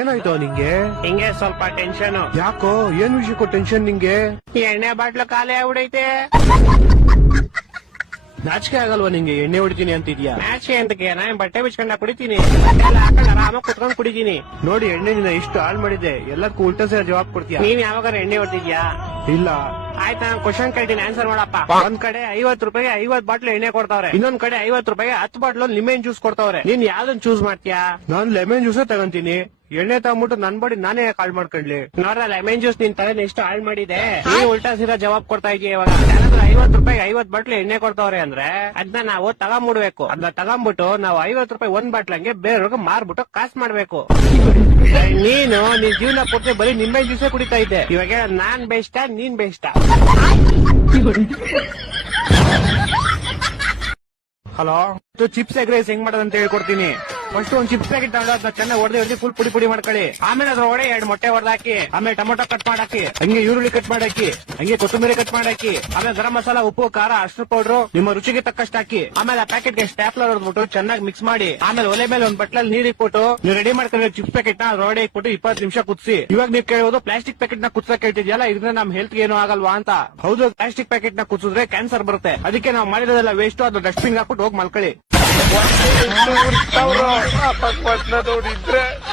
ಏನಾಯ್ತು ನಿಂಗೆ? ಹಿಂಗೆ ಸ್ವಲ್ಪ ಟೆನ್ಷನ್ ಯಾಕೋ? ಏನ್ ವಿಷಯಕ್ಕೂ ಟೆನ್ಷನ್ ನಿಂಗೆ? ಎಣ್ಣೆ ಬಾಟ್ಲು ಖಾಲಿ ಆಗ್ಬಿಡೈತೆ. ನಾಚಿಕೆ ಆಗಲ್ವಾ ನಿಂಗೆ? ಎಣ್ಣೆ ಹೊಡಿತೀನಿ ಅಂತಿದ್ಯಾ? ನಾಚಿಕೆ ಅಂತಕ್ಕೆ ನಾ ಬಟ್ಟೆ ಬಿಚ್ಕೊಂಡ ಕುಡಿತೀನಿ. ಬಟ್ಟೆ ಎಲ್ಲ ಹಾಕೊಂಡು ಆರಾಮಾಗಿ ಕುತ್ಕೊಂಡು ಕುಡಿತೀನಿ. ನೋಡಿ ಎಣ್ಣೆ ನಿನ್ನ ಇಷ್ಟು ಹಾಳು ಮಾಡಿದೆ. ಎಲ್ಲದಕ್ಕೂ ಉಲ್ಟಾ ಸರಿ ಜವಾಬ್ ಕೊಡ್ತೀಯ? ನೀನ್ ಯಾವಾಗ ಎಣ್ಣೆ ಹೊಡ್ತಿದ್ಯಾ? ಇಲ್ಲ. ಆಯ್ತಾ ನಾನು ಕ್ವಶನ್ ಕೇಳ್ತೀನಿ ಆನ್ಸರ್ ಮಾಡಪ್ಪ. ಒಂದ್ ಕಡೆ ಐವತ್ ರೂಪಾಯಿಗೆ ಐವತ್ ಬಾಟ್ಲ್ ಎಣ್ಣೆ ಕೊಡ್ತಾವ್ರೆ. ಇನ್ನೊಂದ್ ಕಡೆ ಐವತ್ ರೂಪಾಯಿಗೆ ಹತ್ತು ಬಾಟ್ಲು ಲಿಮೆನ್ ಜ್ಯೂಸ್ ಕೊಡ್ತಾವ್ರೆ. ನೀನ್ ಯಾವ್ದನ್ ಚೂಸ್ ಮಾಡ್ತೀಯಾ? ನಾನ್ ಲೆಮನ್ ಜ್ಯೂಸೇ ತಗೊಂತೀನಿ. ಎಣ್ಣೆ ತಗೊಂಬಿಟ್ಟು ನನ್ ಬಡಿ ನಾನೇ ಕಾಲ್ ಮಾಡ್ಕೊಂಡ್ಲಿ. ನೋಡ್ರ ಲೆಮನ್ ಜ್ಯೂಸ್ ನಿನ್ ತಲೆ ಎಷ್ಟು ಹಾಳು ಮಾಡಿದೆ? ನೀವು ಉಲ್ಟಾ ಸೀದಾ ಜವಾಬ್ ಕೊಡ್ತಾ ಇದೀಯ ಇವಾಗ? ಐವತ್ ರೂಪಾಯಿ ಐವತ್ ಬಾಟ್ಲಿ ಎಣ್ಣೆ ಕೊಡ್ತಾವ್ರೆ ಅಂದ್ರೆ ಅದನ್ನ ನಾವು ತಗೊಂಬಿಡ್ಬೇಕು. ಅದನ್ನ ತಗೊಂಬಿಟ್ಟು ನಾವು ಐವತ್ ರೂಪಾಯಿ ಒಂದ್ ಬಾಟ್ಲಂಗೆ ಬೇರೆಯವ್ರಿಗೆ ಮಾರ್ಬಿಟ್ಟು ಕಾಸ್ ಮಾಡ್ಬೇಕು. ನೀನು ನಿನ್ ಜೀವನ ಪೂರ್ತಿ ಬರೀ ನಿಂಬೆ ಜ್ಯೂಸೇ ಕುಡಿತಾ ಇದ್ದೆ. ಇವಾಗ ನಾನ್ ಬೆಸ್ಟ್ ನೀನ್ best hello chips egg rice ಹೆಂಗ್ ಮಾಡೋದಂತ ಹೇಳ್ಕೊಡ್ತೀನಿ. ಫಸ್ಟ್ ಒಂದ್ ಚಿಪ್ಸ್ ಪ್ಯಾಕೆಟ್ ತಗೊಂಡು ಅದನ್ನ ಚೆನ್ನಾಗಿ ಹೊಡೆದು ಹೊಡೆದು ಫುಲ್ ಪುಡಿ ಪುಡಿ ಮಾಡ್ಕೊಳ್ಳಿ. ಆಮೇಲೆ ಅದ್ರ ಒಡೆ ಎರಡು ಮೊಟ್ಟೆ ಹೊಡೆದಾಕಿ ಆಮೇಲೆ ಟೊಮೊಟೊ ಕಟ್ ಮಾಡಾಕಿ ಹಂಗೆ ಈರುಳ್ಳಿ ಕಟ್ ಮಾಡಾಕಿ ಹಂಗೆ ಕೊತ್ತಂಬರಿ ಕಟ್ ಮಾಡಾಕಿ ಆಮೇಲೆ ಗರಂ ಮಸಾಲ, ಉಪ್ಪು, ಖಾರ ಅಷ್ಟು ಪೌಡ್ರು ನಿಮ್ಮ ರುಚಿಗೆ ತಕ್ಕಷ್ಟು ಹಾಕಿ, ಆಮೇಲೆ ಆ ಪ್ಯಾಕೆಟ್ಗೆ ಸ್ಟ್ಯಾಪ್ಲರ್ ಹೊಡೆದ್ಬಿಟ್ಟು ಚೆನ್ನಾಗಿ ಮಿಕ್ಸ್ ಮಾಡಿ, ಆಮೇಲೆ ಒಲೆ ಮೇಲೆ ಒಂದ್ ಬಟ್ಲಲ್ಲಿ ನೀರ್ ಇಟ್ಬಿಟ್ಟು ನೀವು ರೆಡಿ ಮಾಡ್ಕೊಂಡ್ರೆ ಚಿಪ್ಸ್ ಪ್ಯಾಕೆಟ್ನ ರೋಡೆ ಇಟ್ಬಿಟ್ಟು ಇಪ್ಪತ್ತು ನಿಮಿಷ ಕುದಿಸಿ. ಇವಾಗ ನೀವು ಕೇಳೋದು ಪ್ಲಾಸ್ಟಿಕ್ ಪ್ಯಾಕೆಟ್ನ ಕುದ್ಸಕ್ ಹೇಳ್ತಿದ್ಯಲ್ಲ ಇದರಿಂದ ನಮ್ ಹೆಲ್ತ್ ಏನು ಆಗಲ್ವಾ ಅಂತ. ಹೌದು ಪ್ಲಾಸ್ಟಿಕ್ ಪ್ಯಾಕೆಟ್ನ ಕುದಿಸಿದ್ರೆ ಕ್ಯಾನ್ಸರ್ ಬರುತ್ತೆ. ಅದಕ್ಕೆ ನಾವು ಮಾಡಿರೋದೆಲ್ಲ ವೇಸ್ಟ್ ಅದು ಡಸ್ಟ್ಬಿನ್ ಹಾಕ್ಬಿಟ್ಟು ಹೋಗಿ ಮಲ್ಕೊಳ್ಳಿ. ಸಾವಿರ ಅಕಸ್ಮಾತ್ ನಾವು ಇದ್ರೆ